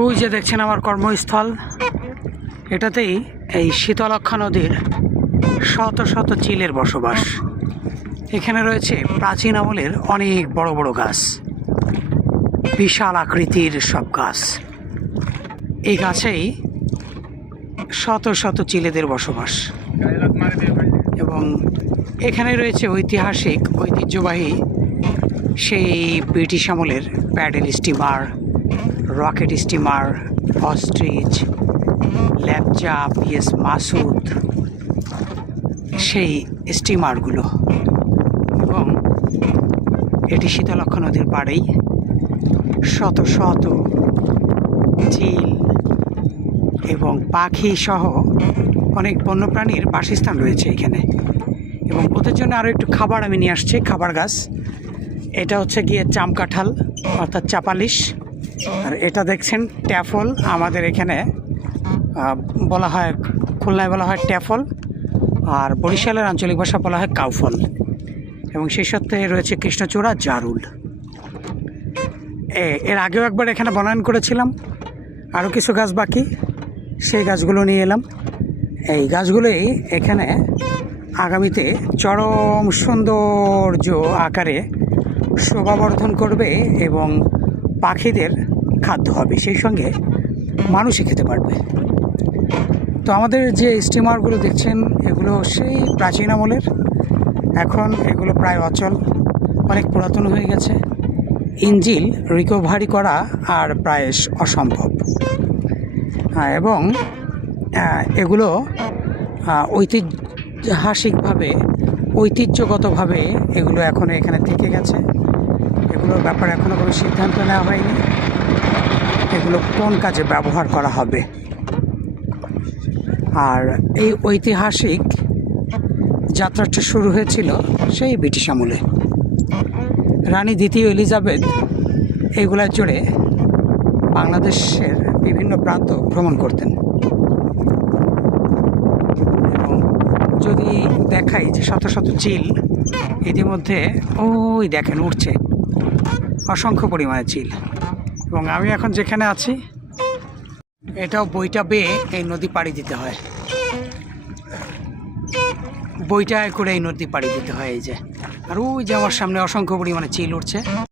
ওই যে দেখছেন আমার কর্মস্থল, এটাতেই এই শীতলক্ষ্যা নদীর শত শত চিলের বসবাস। এখানে রয়েছে প্রাচীন আমলের অনেক বড় বড় গাছ, বিশাল আকৃতির সব গাছ। এই গাছেই শত শত চিলেদের বসবাস। এবং এখানে রয়েছে ঐতিহাসিক ঐতিহ্যবাহী সেই ব্রিটিশ আমলের paddle steamer, rocket steamer, ostrich, Lepcha, PS Masud, সেই স্টিমারগুলো। এবং এটি শীতলক্ষ্যা নদীর পাড়েই শত শত চিল এবং পাখি সহ অনেক বন্যপ্রাণীর বাসস্থান রয়েছে এখানে। এবং ওদের জন্য আরও একটু খাবার আমি নিয়ে আসছি, খাবার গাছ। এটা হচ্ছে গিয়ে জাম কাঁঠাল অর্থাৎ চাপালিশ, আর এটা দেখছেন ট্যাফল। আমাদের এখানে বলা হয়, খুলনায় বলা হয় ট্যাফল, আর বরিশালের আঞ্চলিক ভাষা বলা হয় কাউফল। এবং সেই সাথে রয়েছে কৃষ্ণচূড়া, জারুল। এর আগেও একবার এখানে বনায়ন করেছিলাম, আরও কিছু গাছ বাকি, সেই গাছগুলো নিয়ে এলাম। এই গাছগুলোই এখানে আগামীতে চরম সৌন্দর্য আকারে শোভাবর্ধন করবে এবং পাখিদের খাদ্য হবে, সেই সঙ্গে মানুষই খেতে পারবে। তো আমাদের যে স্টিমারগুলো দেখছেন এগুলো সেই প্রাচীন আমলের, এখন এগুলো প্রায় অচল, অনেক পুরাতন হয়ে গেছে। ইঞ্জিন রিকভারি করা আর প্রায় অসম্ভব। এবং এগুলো ঐতিহাসিকভাবে, ঐতিহ্যগতভাবে এগুলো এখনও এখানে থেকে গেছে। এগুলোর ব্যাপারে এখনও কোনো সিদ্ধান্ত নেওয়া হয়নি, এগুলো কোন কাজে ব্যবহার করা হবে। আর এই ঐতিহাসিক যাত্রাটা শুরু হয়েছিল সেই ব্রিটিশ আমলে। রানী দ্বিতীয় এলিজাবেথ এগুলা চড়ে বাংলাদেশের বিভিন্ন প্রান্ত ভ্রমণ করতেন। এবং যদি দেখাই যে শত শত চিল ইতিমধ্যে ওই দেখেন উঠছে, অসংখ্য পরিমাণে চিল। এবং আমি এখন যেখানে আছি এটাও বইটা বেয়ে এই নদী পাড়ি দিতে হয়, বইটায় করে এই নদী পাড়ি দিতে হয়। এই যে, আর ওই যে আমার সামনে অসংখ্য পরিমাণে চিল উঠছে।